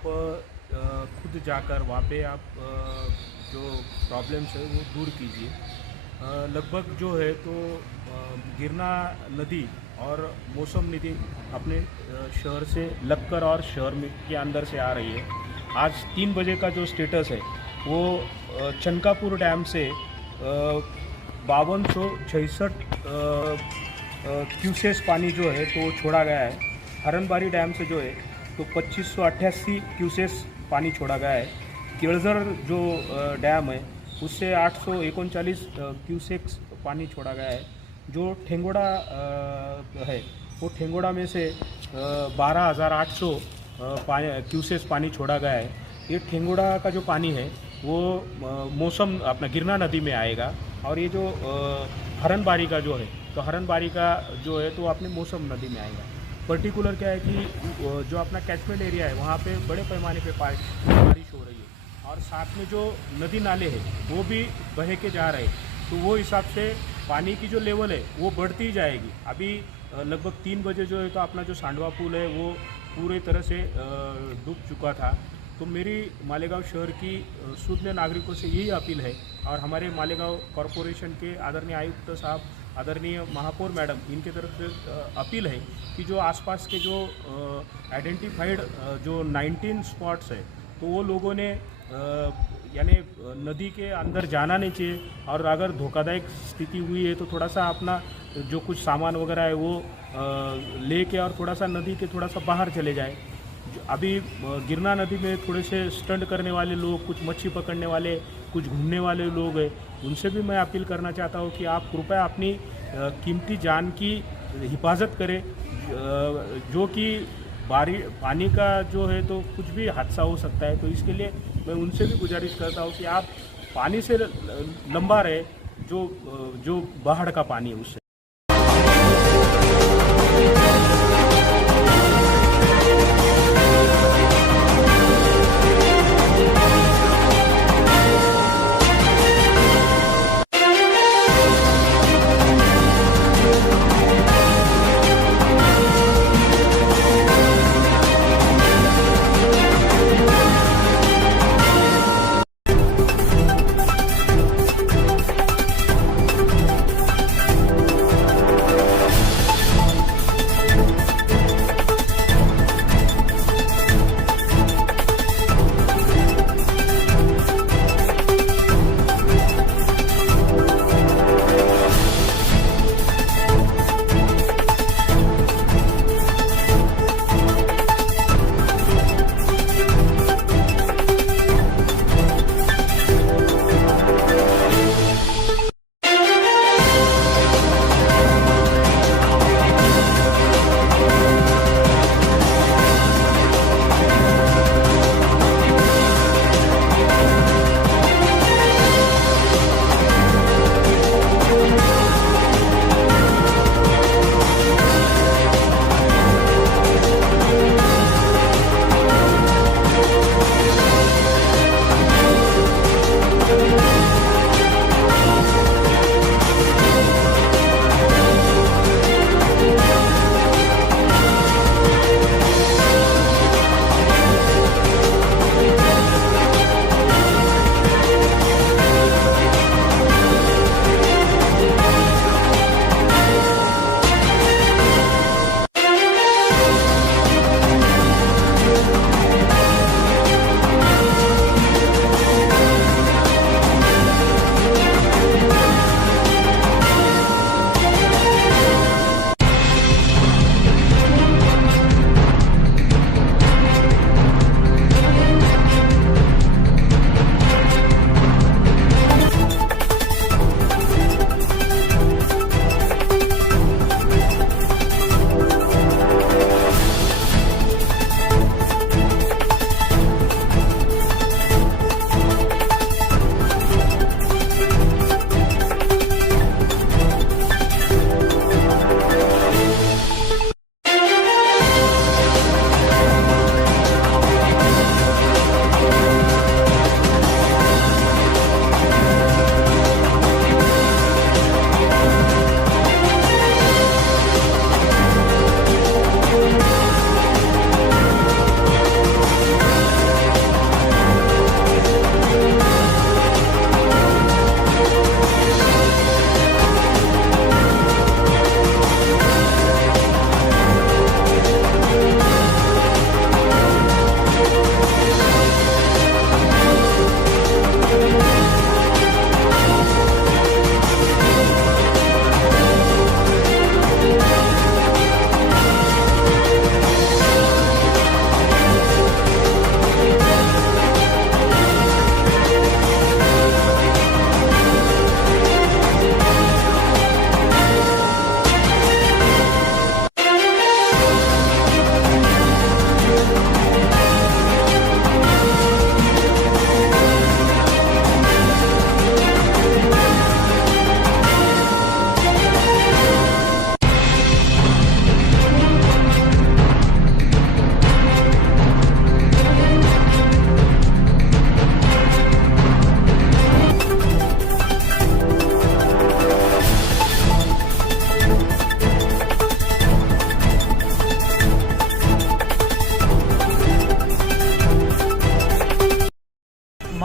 आप खुद जाकर वहाँ पे आप जो प्रॉब्लम्स है वो दूर कीजिए। लगभग जो है तो गिरना नदी और मौसम नदी अपने शहर से लगकर और शहर में के अंदर से आ रही है। आज 3 बजे का जो स्टेटस है वो चनकापुर डैम से 5266 क्यूसेस पानी जो है तो छोड़ा गया है। हरनबारी डैम से जो है तो 2588 क्यूसेस पानी छोड़ा गया है। केळझर जो डैम है उससे 839 क्यूसेक्स पानी छोड़ा गया है। जो ठेंगोड़ा है वो ठेंगोड़ा में से 12,800 क्यूसेस पानी छोड़ा गया है। ये ठेंगोड़ा का जो पानी है वो मौसम अपना गिरना नदी में आएगा और ये जो हरनबारी का जो है तो हरनबारी का जो है तो अपने मौसम नदी में आएगा। पर्टिकुलर क्या है कि जो अपना कैचमेंट एरिया है वहाँ पे बड़े पैमाने पे बारिश हो रही है और साथ में जो नदी नाले हैं वो भी बह के जा रहे हैं, तो वो हिसाब से पानी की जो लेवल है वो बढ़ती ही जाएगी। अभी लगभग 3 बजे जो है तो अपना जो सांडवा पुल है वो पूरे तरह से डूब चुका था। तो मेरी मालेगांव शहर की शुद्ध नागरिकों से यही अपील है और हमारे मालेगांव कॉरपोरेशन के आदरणीय आयुक्त साहब, आदरणीय महापौर मैडम, इनके तरफ से अपील है कि जो आसपास के जो आइडेंटिफाइड जो 19 स्पॉट्स है तो वो लोगों ने यानी नदी के अंदर जाना नहीं चाहिए और अगर धोखादायक स्थिति हुई है तो थोड़ा सा अपना जो कुछ सामान वगैरह है वो लेके और थोड़ा सा नदी के थोड़ा सा बाहर चले जाए। अभी गिरना नदी में थोड़े से स्टंट करने वाले लोग, कुछ मच्छी पकड़ने वाले, कुछ घूमने वाले लोग हैं, उनसे भी मैं अपील करना चाहता हूँ कि आप कृपया अपनी कीमती जान की हिफाजत करें। जो कि पानी का जो है तो कुछ भी हादसा हो सकता है, तो इसके लिए मैं उनसे भी गुजारिश करता हूँ कि आप पानी से लंबा रहे, जो बाढ़ का पानी है उससे।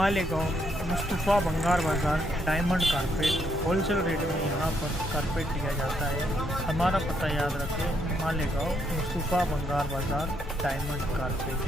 मालेगांव मुस्तफ़ा बंगार बाज़ार डायमंड कारपेट होलसेल रेट में यहाँ पर कारपेट दिया जाता है। हमारा पता याद रखें, मालेगांव मुस्तफ़ा बंगार बाज़ार डायमंड कारपेट।